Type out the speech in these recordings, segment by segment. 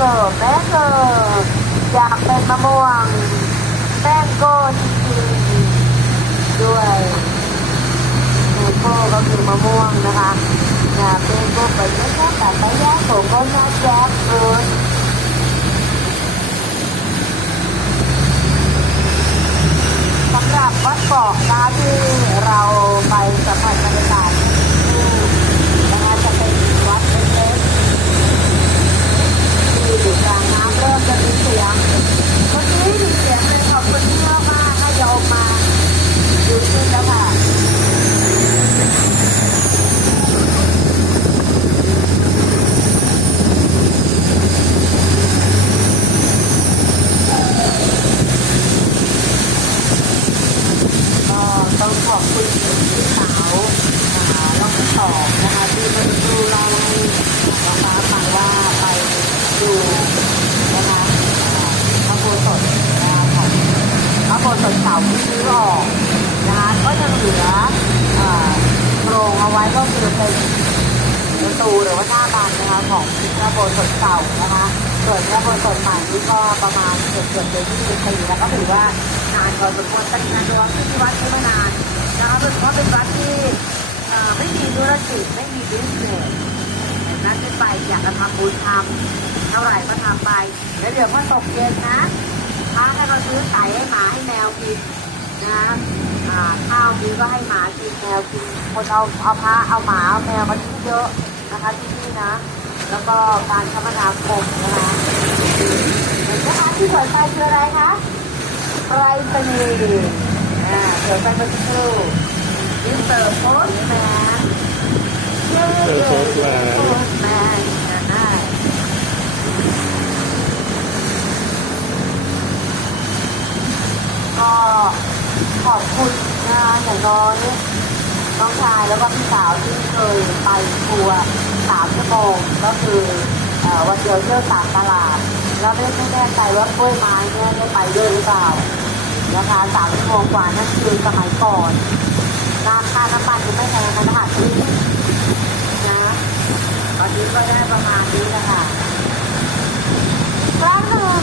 แม่เก้อยากเป็นมะม่วงแป้งโก้จริงๆด้วยแมงโก้ก็คือมะม่วงนะคะอยากเป็นโก้ไปเยอะๆแต่ไปแยกผมก็น่าแยกเลย สำหรับวัดเกาะนะที่เราไปสัมผัสบรรยากาศนะคะจะเป็นวัดเล็กๆที่อยู่กลางน้ำเริ่มจะมีเสียงเมื่อกี้มีเสียงเลยขอบคุณที่เยอะมากให้โยมมาดูขึ้นแล้วค่ะก็ต้องขอบคุณพี่สาวอ่าน้องสองนะคะที่มาดูเราน้องฟ้าฟังว่าไปดูนะคะอ่าพระโพธิ์สดนะคะของพระโพธิ์สดเก่าที่ซื้อออกนะคะก็ยังเหลืออ่าโครงเอาไว้ ก็คือเป็นประตูหรือว่าหน้าบานนะคะของพระโบสถ์เก่านะคะส่วนพระโบสถ์ใหม่นี่ก็ประมาณเกือบเกือบเลยที่ปีแล้วก็ถือว่านานพอสมควรเป็นงานร้อที่วัดนี้มานานนะคะโดยเฉพาะเป็นวัดที่ไม่มีธุรกิจไม่มีบิสเนสนั้นขึ้นไปอยากจะทำบุญทำเท่าไหร่ก็ทำไป แล้วเดี๋ยวพอตกเย็นนะพระให้เราซื้อไก่ให้หมาให้แมวกิน นะข้าวนี้ก็ให้หมากินแมวกินคนเอาเอาพระเอาหมาเอาแมวมาทิ้งเยอะนะคะที่นี่นะ แล้วก็การคมนาคมนะคะนไหมคะที่สวนไฟคืออะไรคะไรสนีอ่าสวนไฟเป็นครูมิสเตอร์โพสแมนเย้ Mr. Postman โพสแมนก็ ขอบคุณนะคะอย่างน้อยน้องชายแล้วก็พี่สาวที่เคยไปทัวร์สามชั่วโมงก็คือวันเดียวเที่ยวสามตลาด แล้วไม่ไม่แน่ใจว่ากล้วยไม้เนี่ยได้ไปด้วยหรือเปล่านะคะสามชั่วโมงกว่านั่นคือสมัยก่อนราคาน้ำมันยังไม่แพงขนาดนี้นะ ตอนนี้ก็ได้ประมาณนี้นะคะร้านหนึ่ง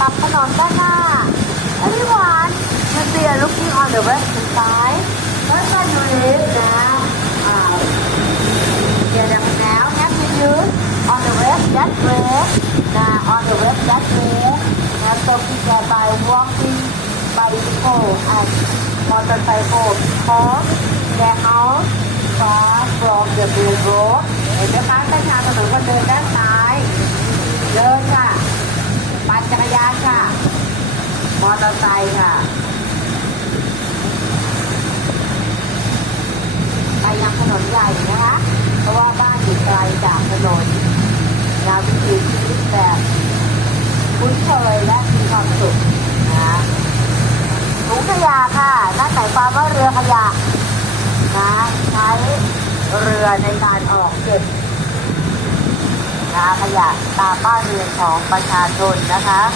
กับถนนด้านหน้า the western side. First one you live now uh, yeah, them now. Have to on the west that way now on the west that way and so people by walking bicycle and motorcycle because their house far from the main road. เแบบคุ้นเคยและมีความสุขนะถุงขยะค่ะนั่นหมายความว่าเรือขยะนะใช้เรือในการออกเก็บนะขยะตามบ้านเรือนของประชาชนนะคะ